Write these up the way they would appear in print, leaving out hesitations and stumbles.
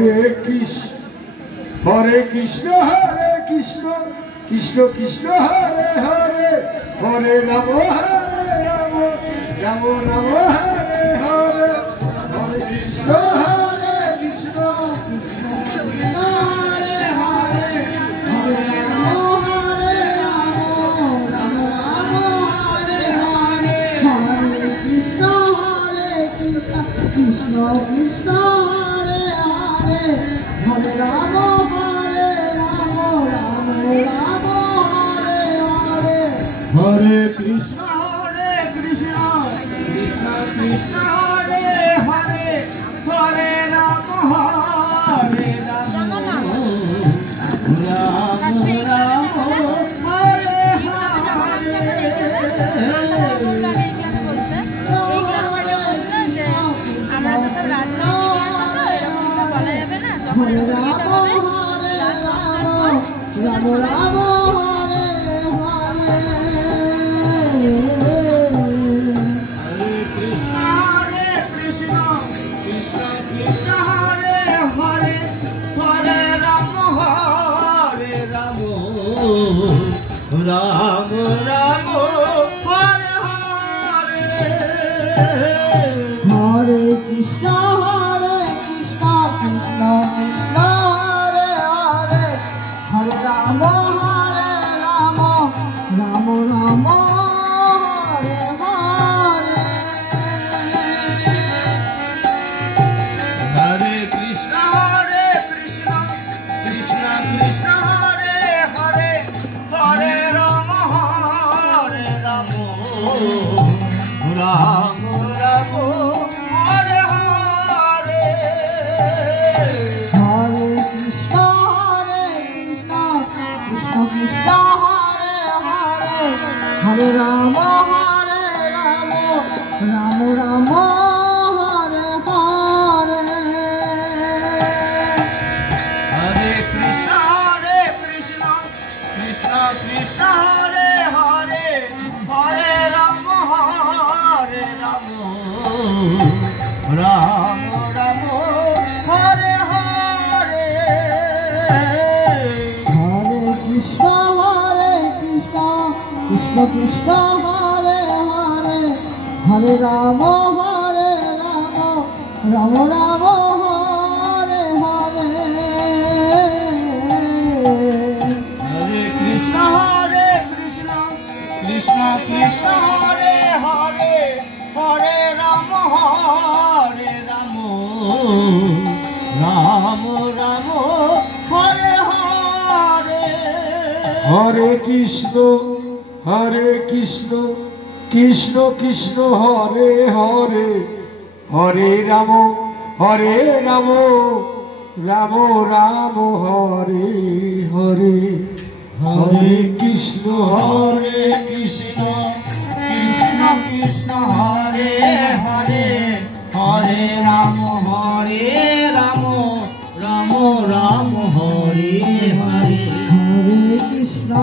Hare Krishna Krishna Krishna Hare Hare Hare Rama Rama Rama Hare Hare Hare Krishna Hare Krishna Krishna Hare Hare Hare Rama Rama Hare Hare Hare Krishna Hare Krishna Krishna Krishna Hare Hare Hare Rama Hare Krishna Krishna Krishna Hare Hare Hare Rama Hare Rama Rama Rama Hare Ram Ram Hare Hare Hare Krishna Krishna Krishna Hare Hare Hare Rama Rama Rama Hare Hare Hare Krishna Krishna Krishna Krishna Hare Hare Hare Rama Rama Rama Hare Hare Hare Krishna Krishna Krishna Krishna Hare Hare Hare Rama Rama Rama Hare Hare Hare Krishna Krishna Krishna Krishna Hare Hare Hare Rama Rama Rama Hare Hare Hare Krishna Krishna Krishna Hare Hare Hare Rama Rama Rama Hare Hare Hare Krishna Krishna Krishna Hare Hare Hare Rama Rama Rama Hare Hare Hare Krishna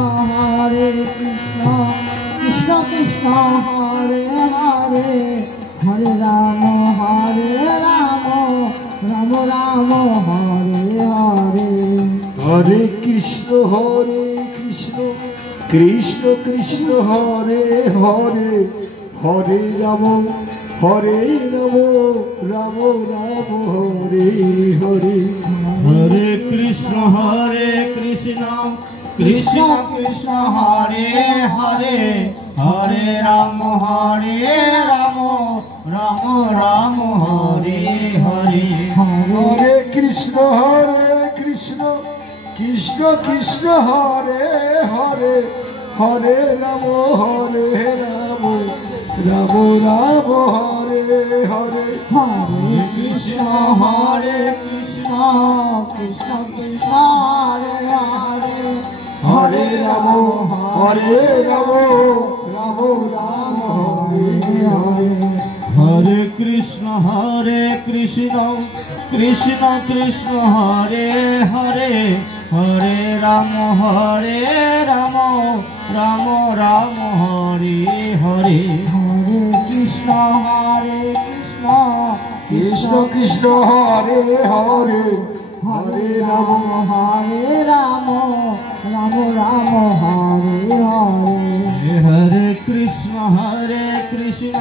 Krishna Krishna Hare Hare Hare Rama Rama Rama Hare Hare Hare Krishna Krishna Krishna Hare Hare Hare Rama Rama Rama Hare Hare Hare Krishna Krishna Krishna Hare Hare Hare Rama Rama Rama Hare Hare Hare Krishna Krishna Krishna Hare Hare Hare Rama Rama Rama Hare Hare Hare Krishna Krishna Krishna Hare Hare Hare Rama Rama Rama Hare Hare Hare Krishna Krishna Krishna Hare Hare Hare Rama Rama Rama Hare Hare Hare Krishna Krishna Krishna Hare Hare Hare Rama Rama Rama Hare Hare Hare Krishna Krishna Krishna Hare Hare Hare Rama Rama Rama Hare Hare Hare Krishna Krishna Krishna Hare Hare Hare Ram Hare Ram Ram Ram Hare Hare Hare Krishna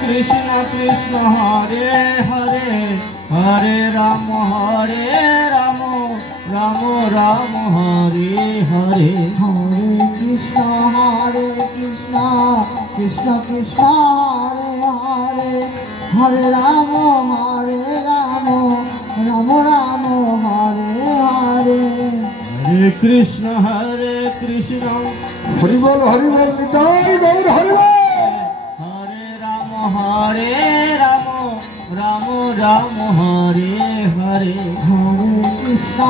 Krishna Krishna Hare Hare Hare Ram Ram Ram Hare Hare Hare Krishna Krishna Krishna Hare Hare Hare Ram Ram Ram Hare Hare Hare Krishna Krishna horrible Nitai Gour horrible Hare Ram Ram Ram Hare Hare Hare Krishna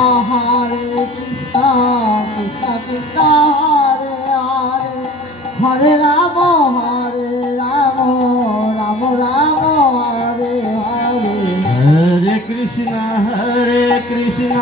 Krishna Krishna Hare Hare Hare Ram Ram Ram Hare Hare Hare Krishna Krishna